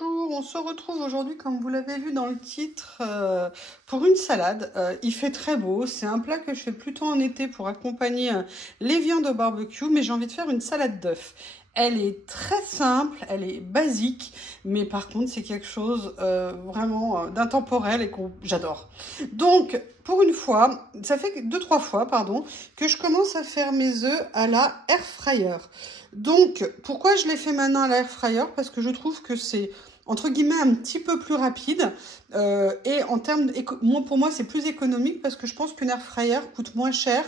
Bonjour, on se retrouve aujourd'hui, comme vous l'avez vu dans le titre, pour une salade. Il fait très beau, c'est un plat que je fais plutôt en été pour accompagner les viandes au barbecue, mais j'ai envie de faire une salade d'œufs. Elle est très simple, elle est basique, mais par contre c'est quelque chose vraiment d'intemporel et que j'adore. Donc, pour une fois, ça fait 2-3 fois, pardon, que je commence à faire mes œufs à la air fryer. Donc, pourquoi je les fais maintenant à l'air fryer? Parce que je trouve que c'est, entre guillemets, un petit peu plus rapide. Et en termes, pour moi, c'est plus économique parce que je pense qu'une air fryer coûte moins cher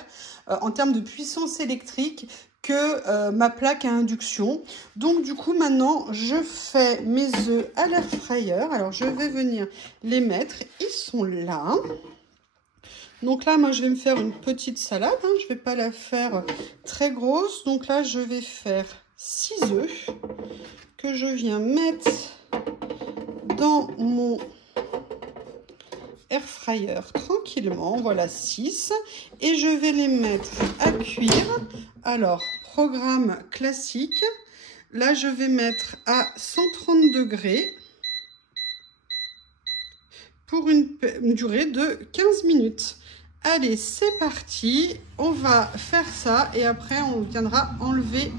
en termes de puissance électrique que ma plaque à induction. Donc, du coup, maintenant, je fais mes œufs à l'air fryer. Alors, je vais venir les mettre. Ils sont là. Donc là, moi, je vais me faire une petite salade. Hein. Je ne vais pas la faire très grosse. Donc là, je vais faire 6 œufs que je viens mettre dans mon air fryer tranquillement. Voilà, 6. Et je vais les mettre à cuire. Alors, programme classique. Là, je vais mettre à 130 degrés pour une durée de 15 minutes. Allez, c'est parti, on va faire ça et après on viendra enlever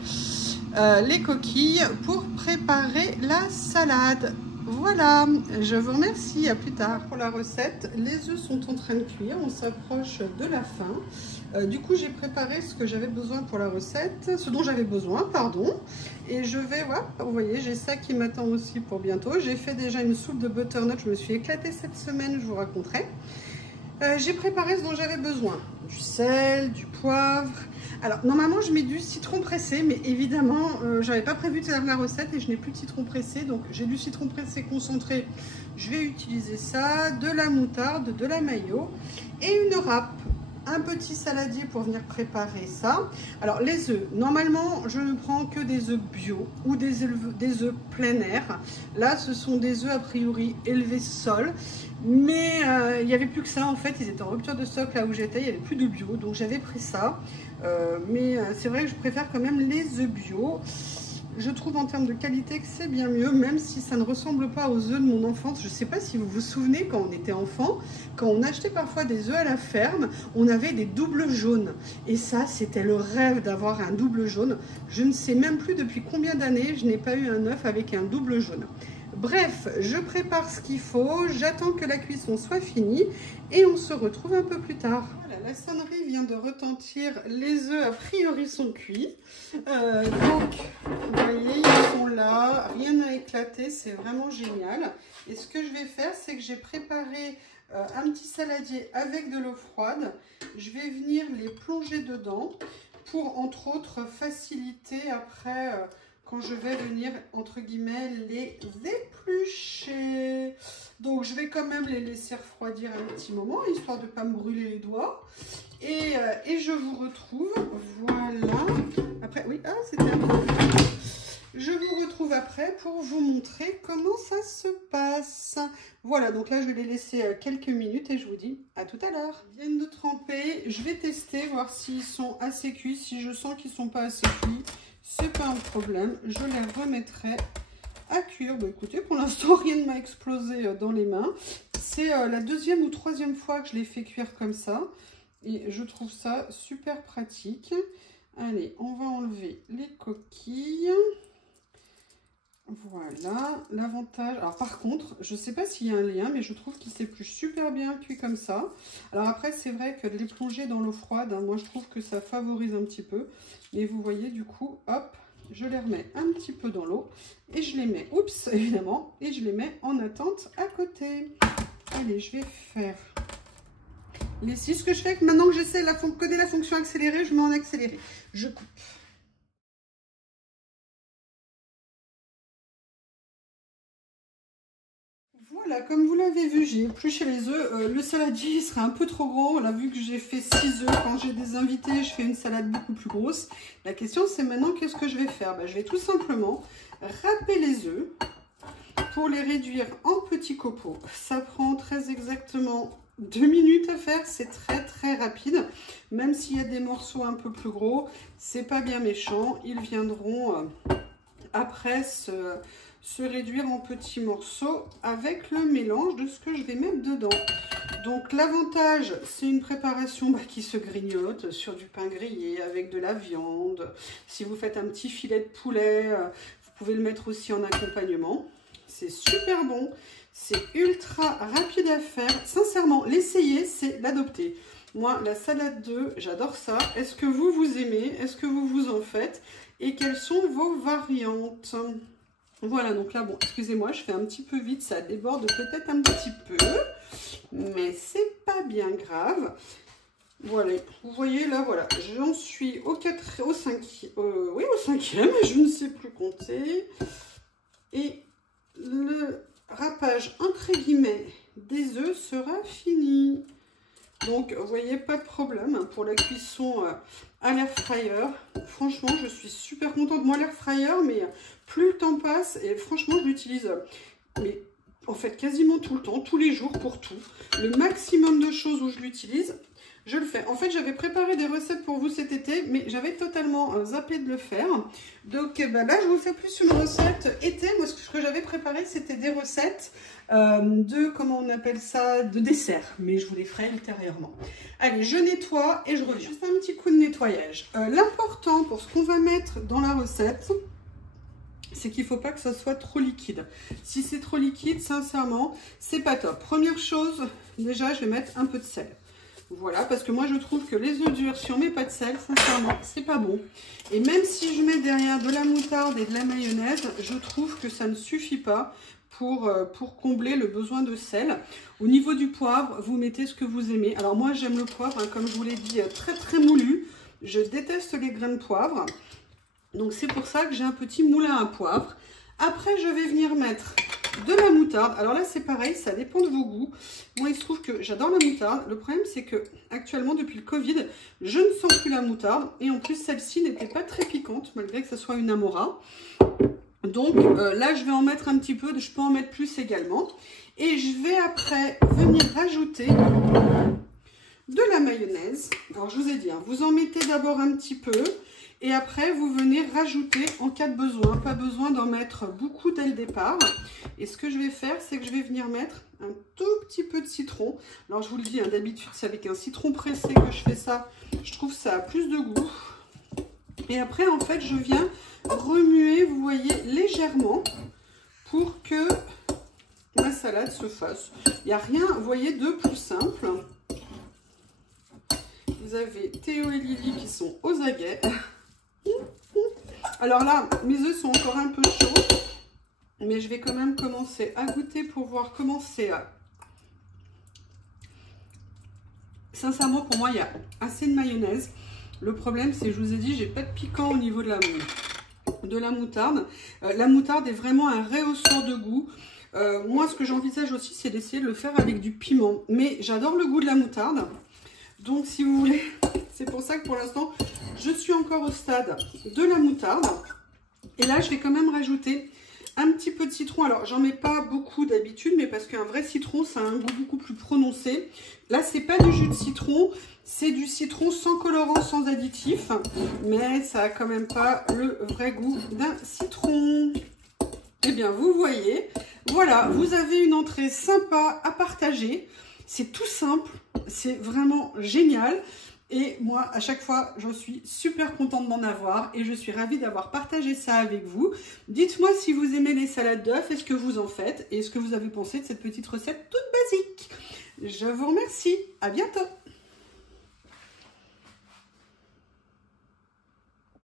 les coquilles pour préparer la salade. Voilà, je vous remercie, à plus tard. Pour la recette, les œufs sont en train de cuire, on s'approche de la fin. Du coup, j'ai préparé ce que j'avais besoin pour la recette, ce dont j'avais besoin, pardon. Et je vais, voilà, vous voyez, j'ai ça qui m'attend aussi pour bientôt. J'ai fait déjà une soupe de butternut, je me suis éclatée cette semaine, je vous raconterai. J'ai préparé ce dont j'avais besoin, du sel, du poivre. Alors normalement je mets du citron pressé, mais évidemment j'avais pas prévu de faire la recette et je n'ai plus de citron pressé, donc j'ai du citron pressé concentré, je vais utiliser ça, de la moutarde, de la mayo et une râpe. Un petit saladier pour venir préparer ça. Alors les œufs, normalement je ne prends que des œufs bio ou des œufs plein air. Là ce sont des œufs a priori élevés sol, mais il n'y avait plus que ça en fait, ils étaient en rupture de stock là où j'étais, il n'y avait plus de bio, donc j'avais pris ça. Mais c'est vrai que je préfère quand même les œufs bio. Je trouve en termes de qualité que c'est bien mieux, même si ça ne ressemble pas aux œufs de mon enfance. Je ne sais pas si vous vous souvenez, quand on était enfant, quand on achetait parfois des œufs à la ferme, on avait des doubles jaunes. Et ça, c'était le rêve d'avoir un double jaune. Je ne sais même plus depuis combien d'années je n'ai pas eu un œuf avec un double jaune. Bref, je prépare ce qu'il faut, j'attends que la cuisson soit finie et on se retrouve un peu plus tard. Voilà, la sonnerie vient de retentir, les œufs a priori sont cuits. Donc, vous voyez, ils sont là, rien n'a éclaté, c'est vraiment génial. Et ce que je vais faire, c'est que j'ai préparé un petit saladier avec de l'eau froide. Je vais venir les plonger dedans pour, entre autres, faciliter après... quand je vais venir, entre guillemets, les éplucher. Donc, je vais quand même les laisser refroidir un petit moment, histoire de ne pas me brûler les doigts. Et je vous retrouve, voilà. Après, oui, ah, c'était un peu... Je vous retrouve après pour vous montrer comment ça se passe. Voilà, donc là, je vais les laisser quelques minutes et je vous dis à tout à l'heure. Ils viennent de tremper. Je vais tester, voir s'ils sont assez cuits. Si je sens qu'ils ne sont pas assez cuits, c'est pas un problème, je les remettrai à cuire. Bon, écoutez, pour l'instant, rien ne m'a explosé dans les mains. C'est la deuxième ou troisième fois que je les fais cuire comme ça. Et je trouve ça super pratique. Allez, on va enlever les coquilles. Voilà, l'avantage... Alors par contre, je ne sais pas s'il y a un lien, mais je trouve qu'il s'épluche super bien cuit comme ça. Alors après, c'est vrai que de les plonger dans l'eau froide, hein, moi je trouve que ça favorise un petit peu. Mais vous voyez, du coup, hop, je les remets un petit peu dans l'eau et je les mets, oups, évidemment, et je les mets en attente à côté. Allez, je vais faire les 6. Ce que je fais, que maintenant que j'essaie de coder la fonction accélérée, je mets en accéléré. Je coupe. Voilà, comme vous l'avez vu, j'ai épluché les œufs. Le saladier serait un peu trop gros. Là, vu que j'ai fait 6 œufs, quand j'ai des invités, je fais une salade beaucoup plus grosse. La question, c'est maintenant, qu'est-ce que je vais faire? Je vais tout simplement râper les œufs pour les réduire en petits copeaux. Ça prend très exactement 2 minutes à faire. C'est très, très rapide. Même s'il y a des morceaux un peu plus gros, c'est pas bien méchant. Ils viendront après se réduire en petits morceaux avec le mélange de ce que je vais mettre dedans. Donc l'avantage, c'est une préparation qui se grignote sur du pain grillé avec de la viande. Si vous faites un petit filet de poulet, vous pouvez le mettre aussi en accompagnement. C'est super bon, c'est ultra rapide à faire. Sincèrement, l'essayer, c'est l'adopter. Moi, la salade d'œufs, j'adore ça. Est-ce que vous aimez? Est-ce que vous en faites? Et quelles sont vos variantes? Voilà, donc là, bon, excusez-moi, je fais un petit peu vite, ça déborde peut-être un petit peu, mais c'est pas bien grave. Voilà, vous voyez, là, voilà, j'en suis au 5e, je ne sais plus compter. Et le râpage, entre guillemets, des œufs sera fini. Donc, vous voyez, pas de problème pour la cuisson à l'air fryer. Franchement, je suis super contente. Moi, l'air fryer, mais plus le temps passe, et franchement, je l'utilise, mais en fait, quasiment tout le temps, tous les jours, pour tout. Le maximum de choses où je l'utilise, je le fais. En fait, j'avais préparé des recettes pour vous cet été, mais j'avais totalement zappé de le faire. Donc là, je vous fais plus une recette été. Moi, ce que j'avais préparé, c'était des recettes de, comment on appelle ça, de dessert. Mais je vous les ferai ultérieurement. Allez, je nettoie et je reviens. Juste un petit coup de nettoyage. L'important pour ce qu'on va mettre dans la recette, c'est qu'il ne faut pas que ça soit trop liquide. Si c'est trop liquide, sincèrement, c'est pas top. Première chose, déjà, je vais mettre un peu de sel. Voilà, parce que moi, je trouve que les œufs durs, si on met pas de sel, sincèrement, c'est pas bon. Et même si je mets derrière de la moutarde et de la mayonnaise, je trouve que ça ne suffit pas pour combler le besoin de sel. Au niveau du poivre, vous mettez ce que vous aimez. Alors moi, j'aime le poivre, hein, comme je vous l'ai dit, très très moulu. Je déteste les grains de poivre. Donc c'est pour ça que j'ai un petit moulin à poivre. Après, je vais venir mettre de la moutarde. Alors là, c'est pareil, ça dépend de vos goûts. Moi, il se trouve que j'adore la moutarde. Le problème, c'est que actuellement, depuis le Covid, je ne sens plus la moutarde. Et en plus, celle-ci n'était pas très piquante, malgré que ce soit une Amora. Donc là, je vais en mettre un petit peu. Je peux en mettre plus également. Et je vais après venir rajouter de la mayonnaise. Alors, je vous ai dit, hein, vous en mettez d'abord un petit peu. Et après, vous venez rajouter en cas de besoin. Pas besoin d'en mettre beaucoup dès le départ. Et ce que je vais faire, c'est que je vais venir mettre un tout petit peu de citron. Alors, je vous le dis, hein, d'habitude, c'est avec un citron pressé que je fais ça. Je trouve que ça a plus de goût. Et après, en fait, je viens remuer, vous voyez, légèrement pour que ma salade se fasse. Il n'y a rien, vous voyez, de plus simple. Vous avez Théo et Lily qui sont aux aguets. Alors là, mes œufs sont encore un peu chauds, mais je vais quand même commencer à goûter pour voir comment c'est. Sincèrement, pour moi, il y a assez de mayonnaise. Le problème, c'est que je vous ai dit, j'ai pas de piquant au niveau de la moutarde. La moutarde est vraiment un rehausseur de goût. Moi, ce que j'envisage aussi, c'est d'essayer de le faire avec du piment. Mais j'adore le goût de la moutarde. Donc, si vous voulez, c'est pour ça que pour l'instant, je suis encore au stade de la moutarde. Et là, je vais quand même rajouter un petit peu de citron. Alors, j'en mets pas beaucoup d'habitude, mais parce qu'un vrai citron, ça a un goût beaucoup plus prononcé. Là, c'est pas du jus de citron, c'est du citron sans colorant, sans additif. Mais ça a quand même pas le vrai goût d'un citron. Eh bien, vous voyez, voilà, vous avez une entrée sympa à partager. C'est tout simple, c'est vraiment génial. Et moi, à chaque fois, j'en suis super contente d'en avoir et je suis ravie d'avoir partagé ça avec vous. Dites-moi si vous aimez les salades d'œufs, est-ce que vous en faites et ce que vous avez pensé de cette petite recette toute basique. Je vous remercie, à bientôt.